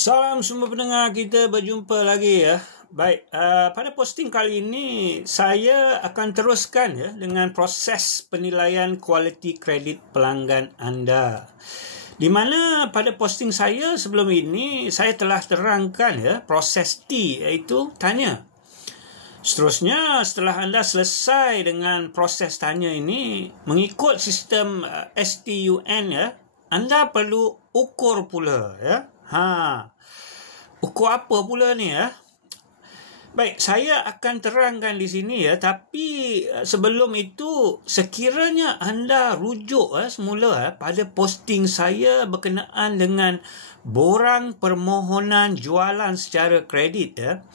Salam semua pendengar, kita berjumpa lagi ya. Baik, pada posting kali ini saya akan teruskan ya dengan proses penilaian kualiti kredit pelanggan anda. Di mana pada posting saya sebelum ini saya telah terangkan ya proses T, iaitu tanya. Seterusnya, setelah anda selesai dengan proses tanya ini mengikut sistem STUN ya, anda perlu ukur pula ya. Ukur apa pula ni ya? Baik, saya akan terangkan di sini ya, tapi sebelum itu sekiranya anda rujuk semula pada posting saya berkenaan dengan borang permohonan jualan secara kredit ya.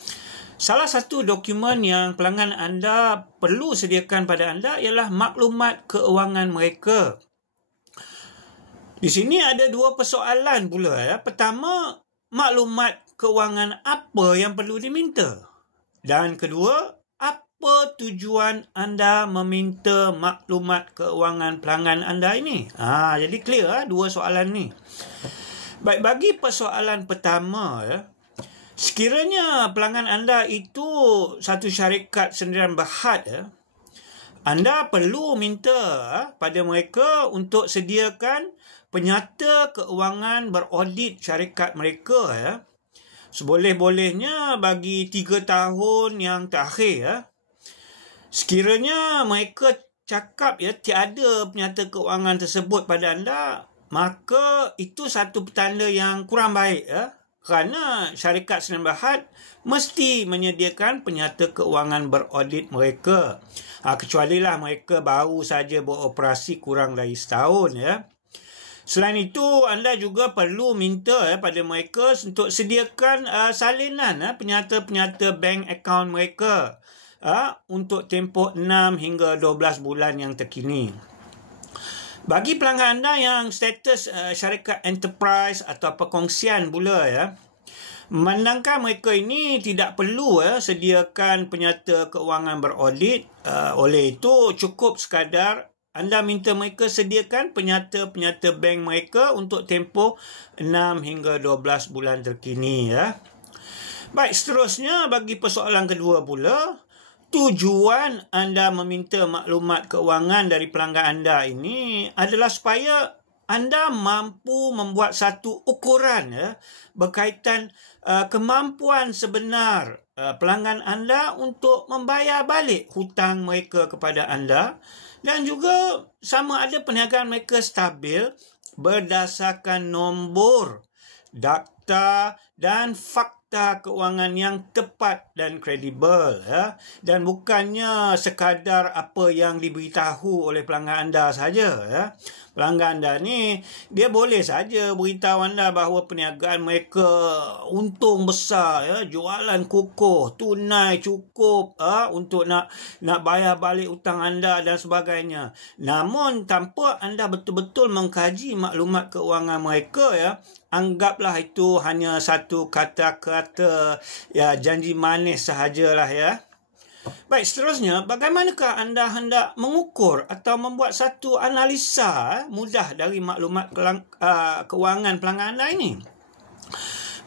Salah satu dokumen yang pelanggan anda perlu sediakan pada anda ialah maklumat keuangan mereka. Di sini ada dua persoalan pula ya. Pertama, maklumat keuangan apa yang perlu diminta? Dan kedua, apa tujuan anda meminta maklumat keuangan pelanggan anda ini? Jadi clear dua soalan ni. Baik, bagi persoalan pertama ya, sekiranya pelanggan anda itu satu syarikat sendirian berhad ya, anda perlu minta pada mereka untuk sediakan penyata keuangan beraudit syarikat mereka ya. Seboleh-bolehnya bagi 3 tahun yang terakhir ya. Sekiranya mereka cakap ya tiada penyata keuangan tersebut pada anda, maka itu satu petanda yang kurang baik ya. Kerana syarikat sendirian berhad mesti menyediakan penyata keuangan beraudit mereka. Kecualilah mereka baru saja beroperasi kurang dari setahun ya. Selain itu, anda juga perlu minta pada mereka untuk sediakan salinan penyata-penyata bank account mereka untuk tempoh 6 hingga 12 bulan yang terkini. Bagi pelanggan anda yang status syarikat enterprise atau perkongsian pula ya, memandangkan mereka ini tidak perlu sediakan penyata keuangan beraudit, oleh itu cukup sekadar anda minta mereka sediakan penyata-penyata bank mereka untuk tempoh 6 hingga 12 bulan terkini ya. Baik, seterusnya bagi persoalan kedua pula, tujuan anda meminta maklumat keuangan dari pelanggan anda ini adalah supaya anda mampu membuat satu ukuran ya, berkaitan kemampuan sebenar pelanggan anda untuk membayar balik hutang mereka kepada anda, dan juga sama ada perniagaan mereka stabil berdasarkan nombor, data dan fakta keuangan yang tepat dan kredibel ya, dan bukannya sekadar apa yang diberitahu oleh pelanggan anda saja ya. Pelanggan anda ni dia boleh saja beritahu anda bahawa perniagaan mereka untung besar ya, jualan kukuh, tunai cukup untuk nak bayar balik hutang anda dan sebagainya. Namun tanpa anda betul-betul mengkaji maklumat keuangan mereka ya, anggaplah itu hanya satu kata-kata ya, janji manis sahajalah ya. Baik, seterusnya, bagaimanakah anda hendak mengukur atau membuat satu analisa mudah dari maklumat keuangan pelanggan anda ini?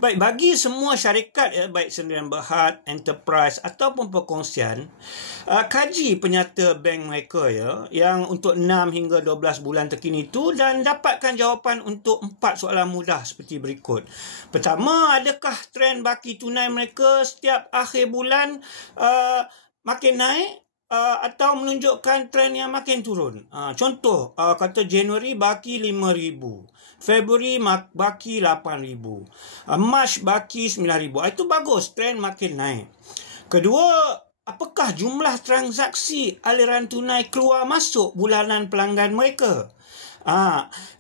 Baik, bagi semua syarikat ya, baik sendirian berhad, enterprise ataupun perkongsian, kaji penyata bank mereka ya, yang untuk 6 hingga 12 bulan terkini itu, dan dapatkan jawapan untuk 4 soalan mudah seperti berikut. Pertama, adakah trend baki tunai mereka setiap akhir bulan makin naik atau menunjukkan trend yang makin turun? Contoh, kata Januari baki 5,000, Februari baki 8,000, Mac baki 9,000. Itu bagus, trend makin naik. Kedua, apakah jumlah transaksi aliran tunai keluar masuk bulanan pelanggan mereka?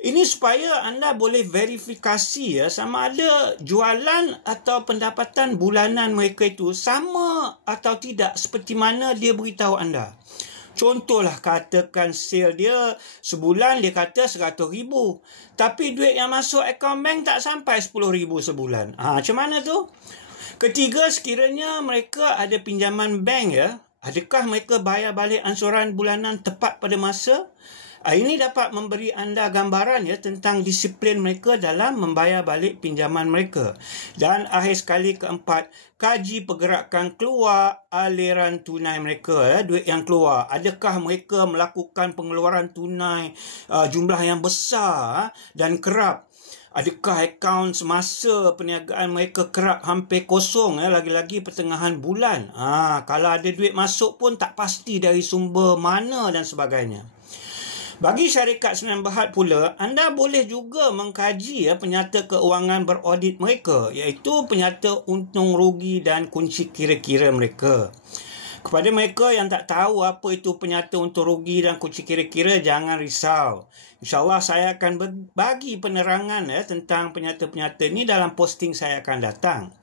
Ini supaya anda boleh verifikasi ya, sama ada jualan atau pendapatan bulanan mereka itu sama atau tidak seperti mana dia beritahu anda. Contohlah, katakan sale dia sebulan dia kata 100,000, tapi duit yang masuk akaun bank tak sampai 10,000 sebulan. Macam mana tu? Ketiga, sekiranya mereka ada pinjaman bank ya, adakah mereka bayar balik ansuran bulanan tepat pada masa? Ini dapat memberi anda gambaran ya tentang disiplin mereka dalam membayar balik pinjaman mereka. Dan akhir sekali, keempat, kaji pergerakan keluar aliran tunai mereka ya, duit yang keluar. Adakah mereka melakukan pengeluaran tunai jumlah yang besar dan kerap? Adakah akaun semasa perniagaan mereka kerap hampir kosong ya, lagi-lagi pertengahan bulan? Kalau ada duit masuk pun tak pasti dari sumber mana dan sebagainya. Bagi syarikat Sdn Bhd pula, anda boleh juga mengkaji penyata keuangan beraudit mereka, iaitu penyata untung rugi dan kunci kira-kira mereka. Kepada mereka yang tak tahu apa itu penyata untung rugi dan kunci kira-kira, jangan risau. InsyaAllah saya akan bagi penerangan tentang penyata-penyata ini dalam posting saya akan datang.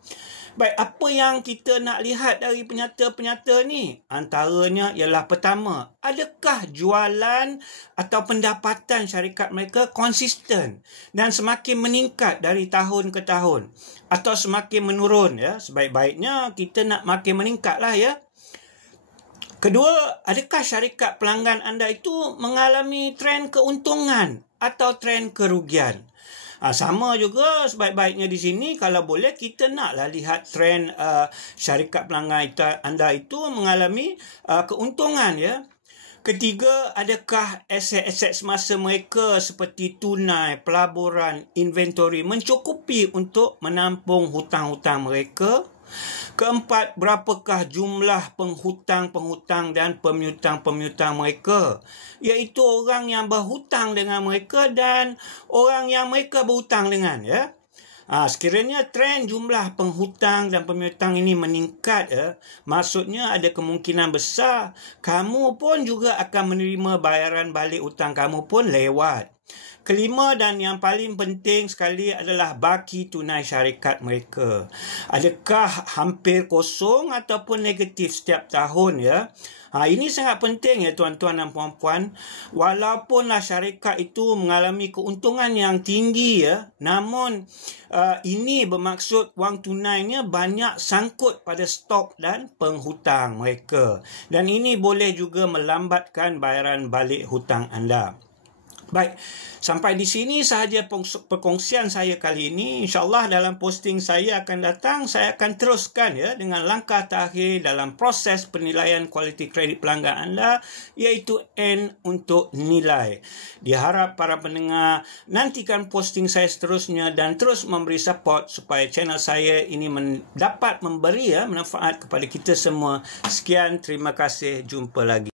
Baik, apa yang kita nak lihat dari penyata-penyata ni? Antaranya ialah pertama, adakah jualan atau pendapatan syarikat mereka konsisten dan semakin meningkat dari tahun ke tahun atau semakin menurun ya? Sebaik-baiknya kita nak makin meningkat lah ya. Kedua, adakah syarikat pelanggan anda itu mengalami trend keuntungan atau trend kerugian? Sama juga sebaik-baiknya di sini, kalau boleh kita naklah lihat trend syarikat pelanggan anda itu mengalami keuntungan ya. Ketiga, adakah aset-aset semasa mereka seperti tunai, pelaburan, inventory mencukupi untuk menampung hutang-hutang mereka? Keempat, berapakah jumlah penghutang-penghutang dan pemiutang-pemiutang mereka, iaitu orang yang berhutang dengan mereka dan orang yang mereka berhutang dengan ya. Sekiranya trend jumlah penghutang dan pemiutang ini meningkat maksudnya ada kemungkinan besar kamu pun juga akan menerima bayaran balik hutang kamu pun lewat. Kelima dan yang paling penting sekali adalah baki tunai syarikat mereka. Adakah hampir kosong ataupun negatif setiap tahun ya? Ini sangat penting ya tuan-tuan dan puan-puan. Walaupunlah syarikat itu mengalami keuntungan yang tinggi ya, namun ini bermaksud wang tunainya banyak sangkut pada stok dan penghutang mereka. Dan ini boleh juga melambatkan bayaran balik hutang anda. Baik, sampai di sini sahaja perkongsian saya kali ini. InsyaAllah dalam posting saya akan datang, saya akan teruskan ya dengan langkah terakhir dalam proses penilaian kualiti kredit pelanggan anda, iaitu N untuk nilai. Diharap para pendengar nantikan posting saya seterusnya dan terus memberi support supaya channel saya ini dapat memberi manfaat kepada kita semua. Sekian, terima kasih, jumpa lagi.